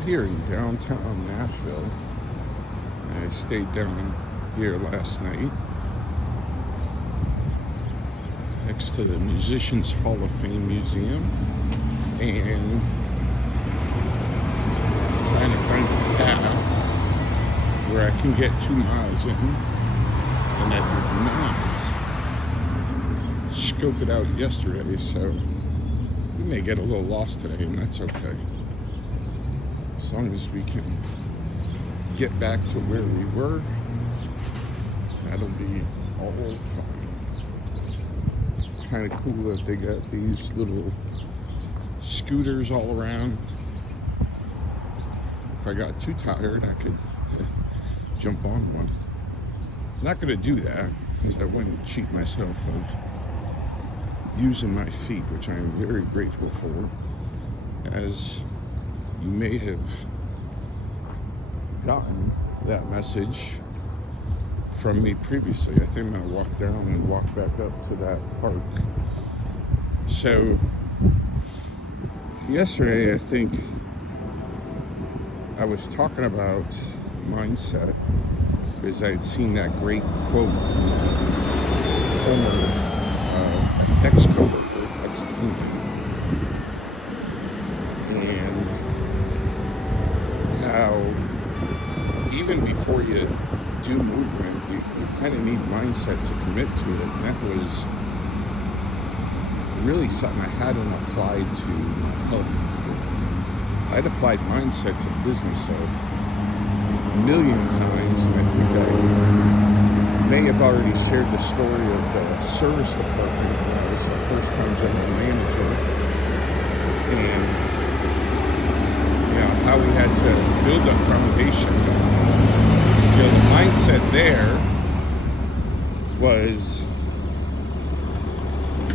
I'm here in downtown Nashville. I stayed down here last night next to the Musicians Hall of Fame Museum and trying to find a path where I can get 2 miles in, and I did not scope it out yesterday, so we may get a little lost today, and that's okay. As long as we can get back to where we were, that'll be all fine. It's kind of cool that they got these little scooters all around. If I got too tired, I could jump on one. I'm not going to do that because I wouldn't cheat myself of using my feet, which I am very grateful for. As you may have gotten that message from me previously, I think I'm going to walk down and walk back up to that park. So yesterday, I think I was talking about mindset because I had seen that great quote from a former ex-coworker, ex-teammate, and how even before you do movement, you kind of need mindset to commit to it, and that was really something I hadn't applied to health. I'd applied mindset to business a million times, and I think I may have already shared the story of the service department when I was the first-time general manager, and how we had to build a foundation. The mindset there was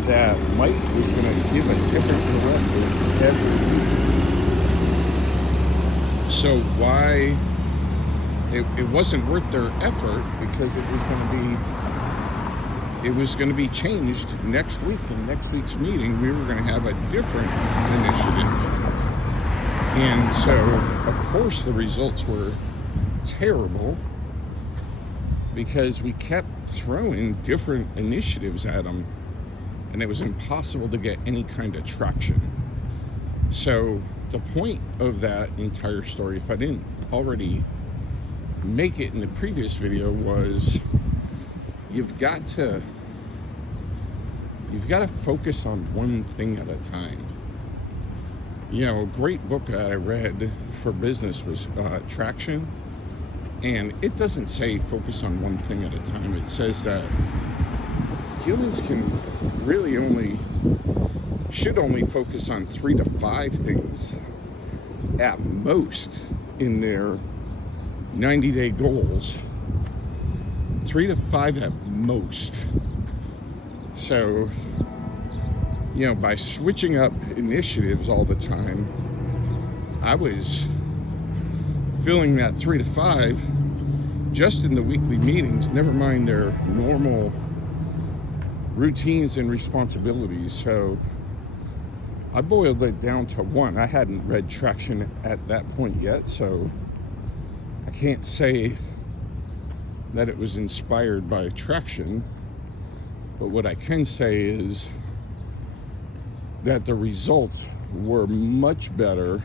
that Mike was going to give a different directive every week. So why it wasn't worth their effort, because it was going to be changed next week. In next week's meeting, we were going to have a different initiative. And so, of course, the results were terrible because we kept throwing different initiatives at them, and it was impossible to get any kind of traction. So the point of that entire story, if I didn't already make it in the previous video, was you've got to focus on one thing at a time. A great book that I read for business was Traction, and it doesn't say focus on one thing at a time. It says that humans should only focus on 3 to 5 things at most in their 90-day goals. 3 to 5 at most. So, by switching up initiatives all the time, I was filling that 3 to 5 just in the weekly meetings, never mind their normal routines and responsibilities. So I boiled it down to 1. I hadn't read Traction at that point yet, so I can't say that it was inspired by Traction, but what I can say is that the results were much better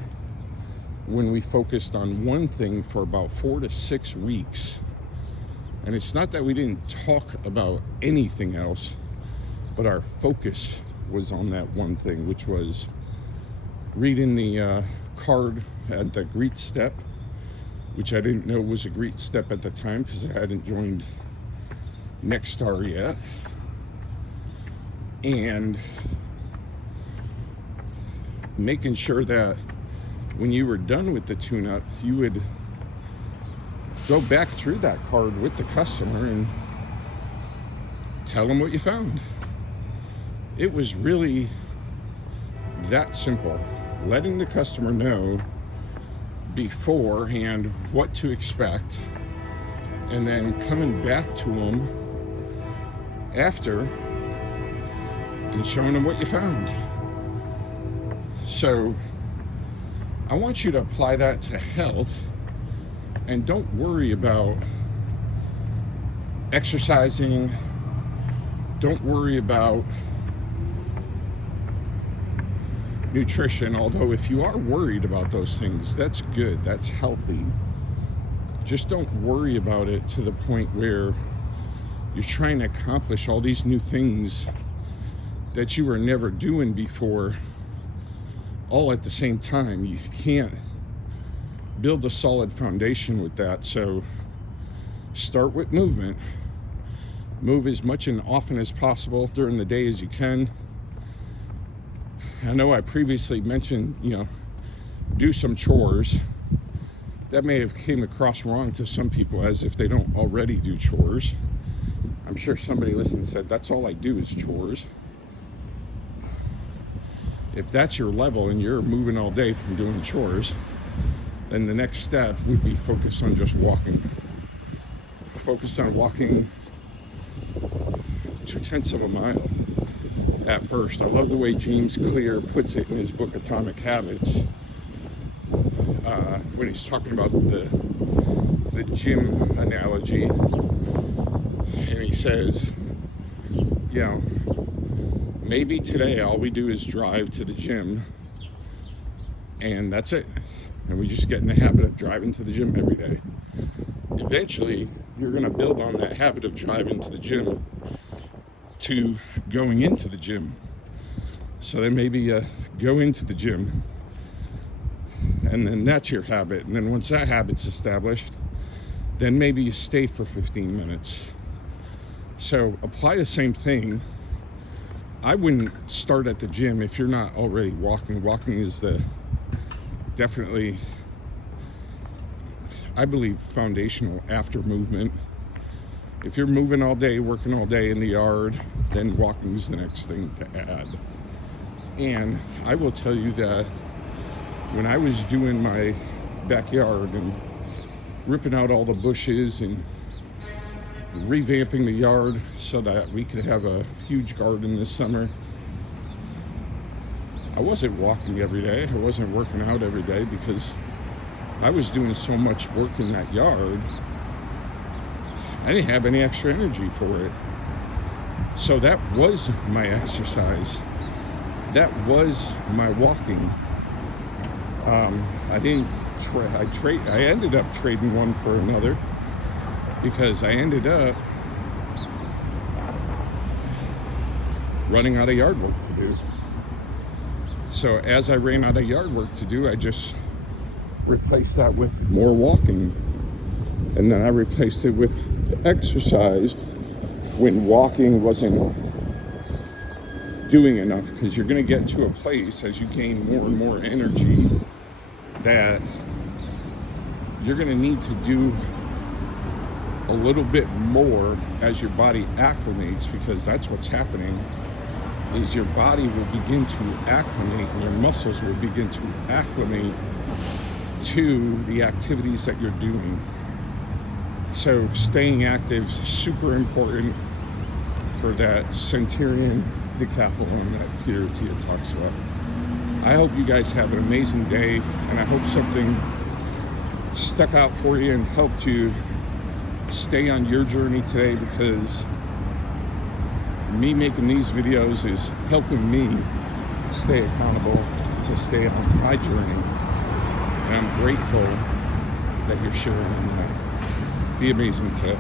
when we focused on one thing for about 4 to 6 weeks. And it's not that we didn't talk about anything else, but our focus was on that one thing, which was reading the card at the greet step, which I didn't know was a greet step at the time because I hadn't joined Nexstar yet. And making sure that when you were done with the tune-up, you would go back through that card with the customer and tell them what you found. It was really that simple. Letting the customer know beforehand what to expect, and then coming back to them after and showing them what you found. So I want you to apply that to health, and don't worry about exercising. Don't worry about nutrition, although if you are worried about those things, that's good, that's healthy. Just don't worry about it to the point where you're trying to accomplish all these new things that you were never doing before, all at the same time. You can't build a solid foundation with that. So start with movement. Move as much and often as possible during the day as you can. I know I previously mentioned, do some chores. That may have came across wrong to some people, as if they don't already do chores. I'm sure somebody listened and said, that's all I do is chores. If that's your level and you're moving all day from doing chores, then the next step would be focus on just walking. Focus on walking 0.2 of a mile at first. I love the way James Clear puts it in his book Atomic Habits, when he's talking about the gym analogy, and he says, maybe today all we do is drive to the gym, and that's it, and we just get in the habit of driving to the gym every day. Eventually you're going to build on that habit of driving to the gym to going into the gym. So then maybe go into the gym, and then that's your habit. And then once that habit's established, then maybe you stay for 15 minutes. So apply the same thing. I wouldn't start at the gym if you're not already walking. Walking is definitely, I believe, foundational after movement. If you're moving all day, working all day in the yard, then walking is the next thing to add. And I will tell you that when I was doing my backyard and ripping out all the bushes and revamping the yard so that we could have a huge garden this summer, I wasn't walking every day. I wasn't working out every day because I was doing so much work in that yard. I didn't have any extra energy for it. So that was my exercise. That was my walking. I ended up trading one for another because I ended up running out of yard work to do. So as I ran out of yard work to do, I just replaced that with more walking. And then I replaced it with exercise when walking wasn't doing enough, because you're going to get to a place as you gain more and more energy that you're going to need to do a little bit more as your body acclimates, because that's what's happening, is your body will begin to acclimate and your muscles will begin to acclimate to the activities that you're doing. So staying active is super important for that centurion decathlon that Peter Attia talks about. I hope you guys have an amazing day, and I hope something stuck out for you and helped you stay on your journey today, because me making these videos is helping me stay accountable to stay on my journey. And I'm grateful that you're sharing in that. Be amazing today.